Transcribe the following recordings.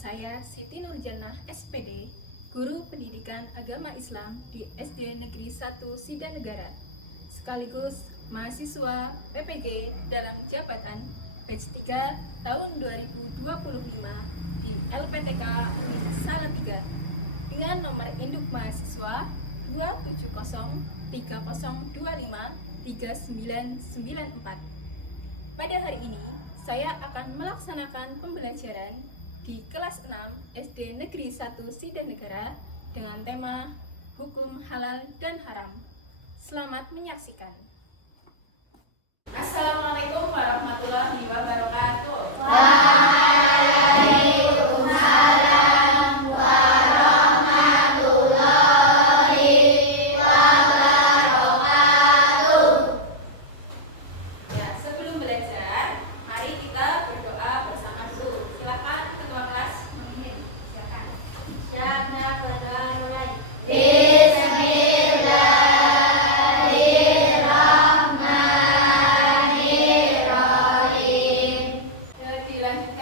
Saya Siti Nurjannah SPD, Guru Pendidikan Agama Islam di SD Negeri 1 Sidanegara, sekaligus mahasiswa PPG dalam jabatan batch 3 tahun 2025 di LPTK Unisba Salatiga dengan nomor induk mahasiswa 27030253994. Pada hari ini, saya akan melaksanakan pembelajaran di kelas 6 SD Negeri 1 Sidanegara dengan tema Hukum Halal dan Haram. Selamat menyaksikan. Assalamualaikum warahmatullahi wabarakatuh. Waalaikumsalam warahmatullahi wabarakatuh. Ya, sebelum belajar, mari kita berdoa bersama dulu. Silakan ketua kelas memimpin. Silakan. Siapnya berdoa mulai. Bismillahirrahmanirrahim. Dilanjutkan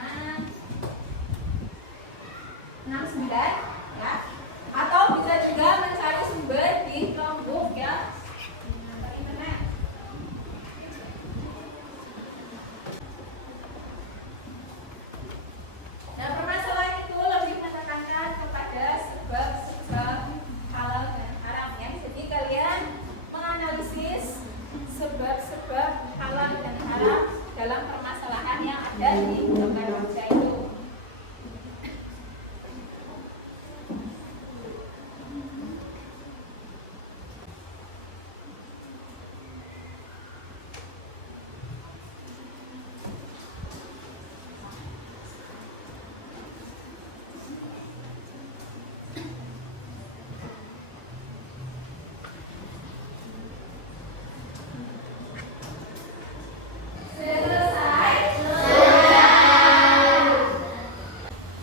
halaman 69 ya. Atau bisa juga mencari sumber di Chromebook ya. Atau internet. Nah, permasalahan itu lebih menekankan kepada sebab-sebab halal dan haram ya. Jadi kalian menganalisis sebab-sebab halal dan haram dalam permasalahan yang ada di gambar wajah itu.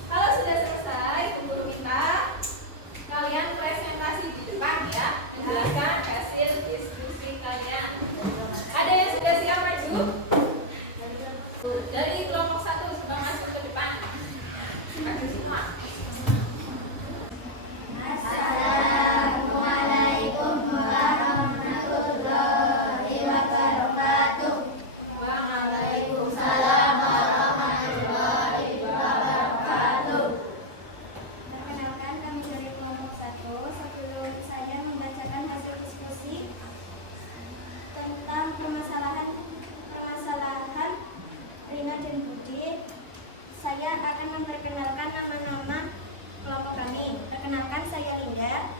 Kalau sudah selesai, guru minta kalian presentasi di depan ya, menjelaskan hasil diskusi kalian. Ada yang sudah siap maju? Dari kelompok 1 sudah masuk ke depan. Maju semua. Assalamualaikum warahmatullahi wabarakatuh. Waalaikumsalam warahmatullahi wabarakatuh. Perkenalkan, kami dari kelompok 1. Sebelum saya membacakan hasil diskusi tentang permasalahan Rina dan Budi, saya akan memperkenalkan nama-nama kelompok kami. Perkenalkan, saya Linda.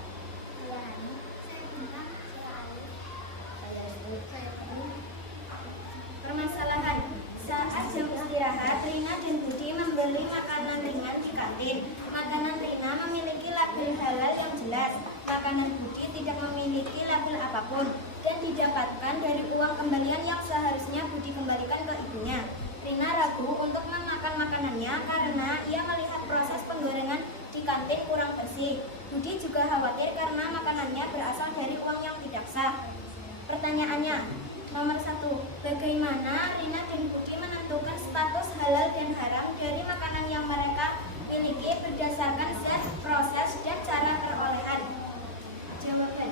Permasalahan: saat jam istirahat, Rina dan Budi membeli makanan ringan di kantin. Makanan Rina memiliki label halal yang jelas. Makanan Budi tidak memiliki label apapun dan didapatkan dari uang kembalian yang seharusnya Budi kembalikan ke ibunya. Rina ragu untuk memakan makanannya karena ia melihat proses penggorengan di kantin kurang bersih. Budi juga khawatir karena makanannya berasal dari uang yang tidak sah. Pertanyaannya, nomor 1, bagaimana Rina dan Budi menentukan status halal dan haram dari makanan yang mereka miliki berdasarkan zat, proses, dan cara perolehan? Jawaban: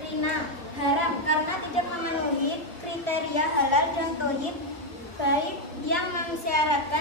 Rina, haram karena tidak memenuhi kriteria halal dan thayyib, baik yang mensyaratkan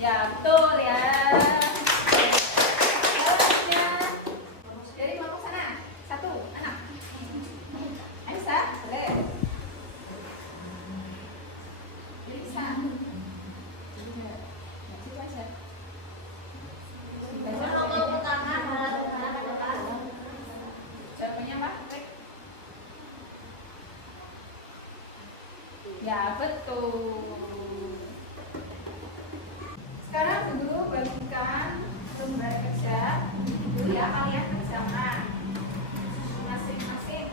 Ya, betul ya. Selanjutnya dari kelompok sana. Satu anak. Anissa, boleh. Bisa. Situ aja. Nomor pertama adalah mana Pak? Jawabannya apa? Ya, betul. Sekarang dulu bagikan lembar kerja dulu ya, kalian bersama masing-masing.